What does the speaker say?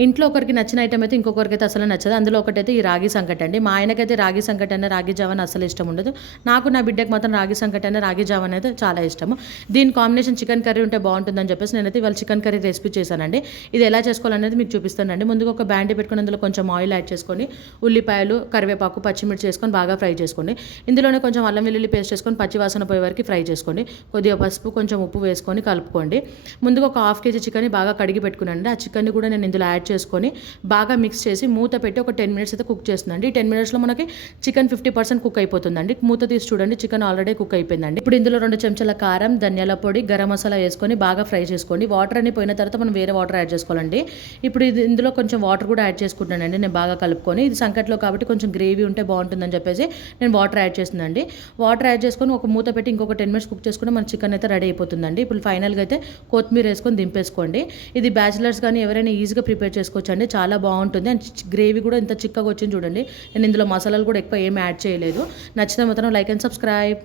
ఇంట్లో ఒకరికి నచ్చిన ఐటమ్ అయితే ఇంకొకరికైతే అసలు నచ్చదు. అందులో ఒకటైతే ఈ రాగి సంకటి అండి. మా ఆయనకైతే రాగి సంకటి అన్న, రాగి జావ అన్న అస్సలు ఇష్టం ఉండదు. నాకు నా బిడ్డకి మాత్రం రాగి సంకటి అన్న, రాగి జావ అనేది చాలా ఇష్టము. దీని కాంబినేషన్ చికెన్ కర్రీ ఉంటే బాగుంటుందని చెప్పేసి నేనైతే ఇవాళ చికెన్ కర్రీ రెసిపీ చేశానండి. ఇది ఎలా చేసుకోవాలనేది మీకు చూపిస్తానండి. ముందుగా ఒక బ్యాండీ పెట్టుకుని అందులో కొంచెం ఆయిల్ యాడ్ చేసుకొని ఉల్లిపాయలు, కరివేపాకు, పచ్చిమిర్చి చేసుకొని బాగా ఫ్రై చేసుకోండి. ఇందులోనే కొంచెం అల్లం వెల్లుల్లి పేస్ట్ చేసుకొని పచ్చి వాసన పోయే వరకు ఫ్రై చేసుకోండి. కొద్దిగా పసుపు, కొంచెం ఉప్పు వేసుకొని కలుపుకోండి. ముందుగా ఒక హాఫ్ కేజీ చికెన్ బాగా కడిగి పెట్టుకున్నానండి. ఆ చికెన్ కూడా నేను ఇందులో యాడ్ చేసుకొని బాగా మిక్స్ చేసి మూత పెట్టి ఒక 10 మినిట్స్ అయితే కుక్ చేస్తుందండి. ఈ 10 మినిట్స్లో మనకి చికెన్ 50% కుక్ అయిపోతుందండి. మూత తీసి చూడండి, చికెన్ ఆల్రెడీ కుక్ అయిపోయిందండి. ఇప్పుడు ఇందులో 2 చెంచాల కారం, ధనియాల పొడి, గరం మసాలా వేసుకొని బాగా ఫ్రై చేసుకోండి. వాటర్ అన్ని పోయిన తర్వాత మనం వేరే వాటర్ యాడ్ చేసుకోవాలండి. ఇప్పుడు ఇందులో కొంచెం వాటర్ కూడా యాడ్ చేసుకుంటున్నానండి. నేను బాగా కలుపుకొని, ఇది సంకట్లో కాబట్టి కొంచెం గ్రేవీ ఉంటే బాగుంటుందని చెప్పేసి నేను వాటర్ యాడ్ చేస్తుందండి. వాటర్ యాడ్ చేసుకొని ఒక మూత పెట్టి ఇంకొక 10 మినిట్స్ కుక్ చేసుకుంటే మన చికెన్ అయితే రెడీ అయిపోతుందండి. ఇప్పుడు ఫైనల్గా అయితే కొత్తిమీర వేసుకొని దింపేసుకోండి. ఇది బ్యాచిలర్స్ కానీ ఎవరైనా ఈజీగా ప్రిపేర్ చేసుకోవచ్చు అండి. చాలా బాగుంటుంది. అండ్ గ్రేవీ కూడా ఇంత చిక్కగా వచ్చింది చూడండి. నేను ఇందులో మసాలాలు కూడా ఎక్కువ ఏం యాడ్ చేయలేదు. నచ్చితే మాత్రం లైక్ అండ్ సబ్స్క్రైబ్.